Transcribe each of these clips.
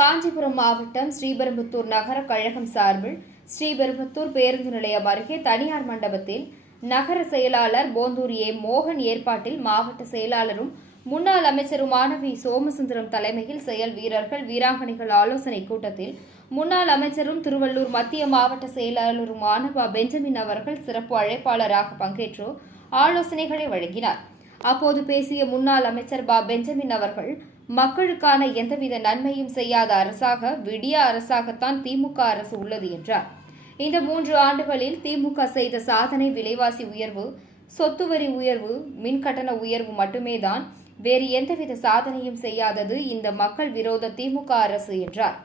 காஞ்சிபுரம் மாவட்டம் ஸ்ரீபெரும்புத்தூர் நகர கழகம் சார்பில் ஸ்ரீபெரும்புத்தூர் பேருந்து நிலையம் அருகே தனியார் மண்டபத்தில் நகர செயலாளர் போந்தூர் ஏ. மோகன் ஏற்பாட்டில் மாவட்ட செயலாளரும் முன்னாள் அமைச்சருமான வி. சோமசுந்தரம் தலைமையில் செயல் வீரர்கள் வீராங்கனைகள் ஆலோசனை கூட்டத்தில் முன்னாள் அமைச்சரும் திருவள்ளூர் மத்திய மாவட்ட செயலாளருமான வ பெஞ்சமின் அவர்கள் சிறப்பு அழைப்பாளராக பங்கேற்று ஆலோசனைகளை வழங்கினார். அப்போது பேசிய முன்னாள் அமைச்சர் பா. பெஞ்சமின் அவர்கள் மக்களுக்கான எந்தவித நன்மையும் செய்யாத அரசாக விடிய அரசாகத்தான் திமுக அரசு உள்ளது என்றார். இந்த மூன்று ஆண்டுகளில் திமுக செய்த சாதனை விலைவாசி உயர்வு சொத்து வரி உயர்வு மின் கட்டண உயர்வு மட்டுமே தான் வேறு எந்தவித சாதனையும் செய்யாதது இந்த மக்கள் விரோத திமுக அரசு என்றார்.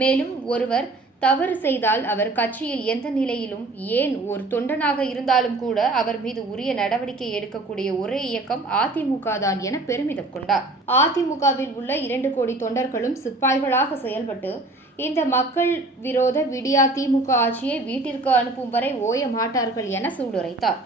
மேலும் ஒருவர் தவறு செய்தால் அவர் கட்சியில் எந்த நிலையிலும் ஏன் ஒரு தொண்டனாக இருந்தாலும் கூட அவர் மீது உரிய நடவடிக்கை எடுக்கக்கூடிய ஒரே இயக்கம் அதிமுக தான் என பெருமிதம் கொண்டார். அதிமுகவில் உள்ள இரண்டு கோடி தொண்டர்களும் சிப்பாய்களாக செயல்பட்டு இந்த மக்கள் விரோத விடியா திமுக ஆட்சியை வீட்டிற்கு அனுப்பும் வரை ஓய மாட்டார்கள் என சூடுரைத்தார்.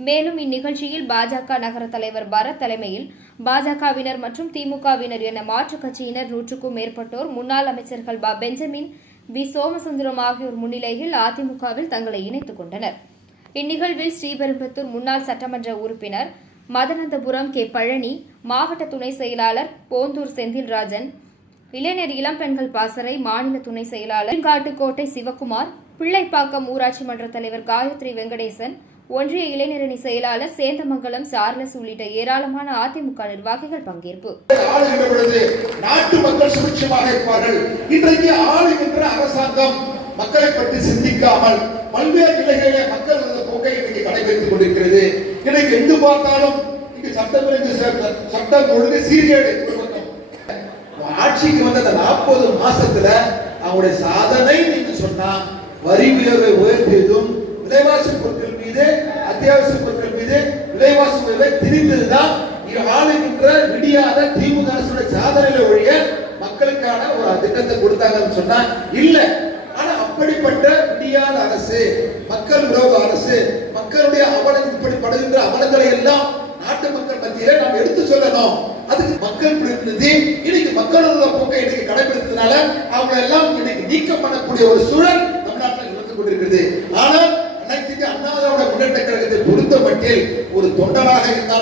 மேலும் இந்நிகழ்ச்சியில் பாஜக நகர தலைவர் பரத் தலைமையில் பாஜகவினர் மற்றும் திமுகவினர் என மாற்றுக் கட்சியினர் நூற்றுக்கும் மேற்பட்டோர் முன்னாள் அமைச்சர்கள் ப பெஞ்சமின் வி. சோமசுந்தரம் ஆகியோர் முன்னிலையில் அதிமுகவில் தங்களை இணைத்துக் கொண்டனர். இந்நிகழ்வில் ஸ்ரீபெரும்புத்தூர் முன்னாள் சட்டமன்ற உறுப்பினர் மதனந்தபுரம் கே. பழனி மாவட்ட துணை செயலாளர் போந்தூர் செந்தில்ராஜன் இளைஞர் இளம்பெண்கள் பாசறை மாநில துணை செயலாளர் காட்டுக்கோட்டை சிவக்குமார் பிள்ளைப்பாக்கம் ஊராட்சி மன்ற தலைவர் காயத்ரி வெங்கடேசன் ஒன்றிய இளைஞரணி செயலாளர் சேந்தமங்கலம் சார்லஸ் உள்ளிட்ட ஏராளமான அதிமுக நிர்வாகிகள் பங்கேற்பு. நாட்டு மக்கள் சுபிட்சமாக இருப்பார்கள். இன்றைக்கு ஆளுகின்ற அரசாங்கம் மக்களை பற்றி சிந்திக்காமல் பல்வேறு நிலைகளிலே மக்கள் விரோத போக்கை இன்றைக்கு கடைபிடித்துக் கொண்டிருக்கிறது. இன்றைக்கு எங்கு பார்த்தாலும் இங்கு சட்டம் ஒழுங்கு சட்டம் ஒழுங்கு சீர்கேடு. ஆட்சிக்கு வந்த அந்த நாற்பது மாசத்துல அவங்களுடைய சாதனை நீங்க சொன்னா வரி உயர்வை உயர்த்தியதும் விலைவாசி பொருட்கள் மீது அத்தியாவசிய பொருட்கள் மீது விலைவாசி உயர்வை திரிந்ததுதான் இங்க ஆளுகின்ற விடியாத திமுக அரசுடைய சாதனையில ஒழிய மக்களுக்கான ஒரு திட்டத்தை கொடுத்தாங்கன்னு சொன்னா இல்ல. ஆனா அப்படிப்பட்ட விடியாத அரசு மக்கள் விரோத அரசு மக்களுடைய அவலம் இப்படி படுகின்ற அவலங்களை எல்லாம் நாட்டு மக்கள் மத்தியில நாம் எடுத்து சொல்லணும். அதுக்கு மக்கள் பிரதிநிதி இன்னைக்கு மக்களோட போக்கை இன்னைக்கு கடைபிடித்ததுனால அவங்க எல்லாம் இன்னைக்கு நீக்கம் பண்ணக்கூடிய ஒரு சூழல் தமிழ்நாட்டில் நடந்து கொண்டிருக்கிறது. ஆனால் இடத்தில் ஒரு தொண்டராக இருந்தால்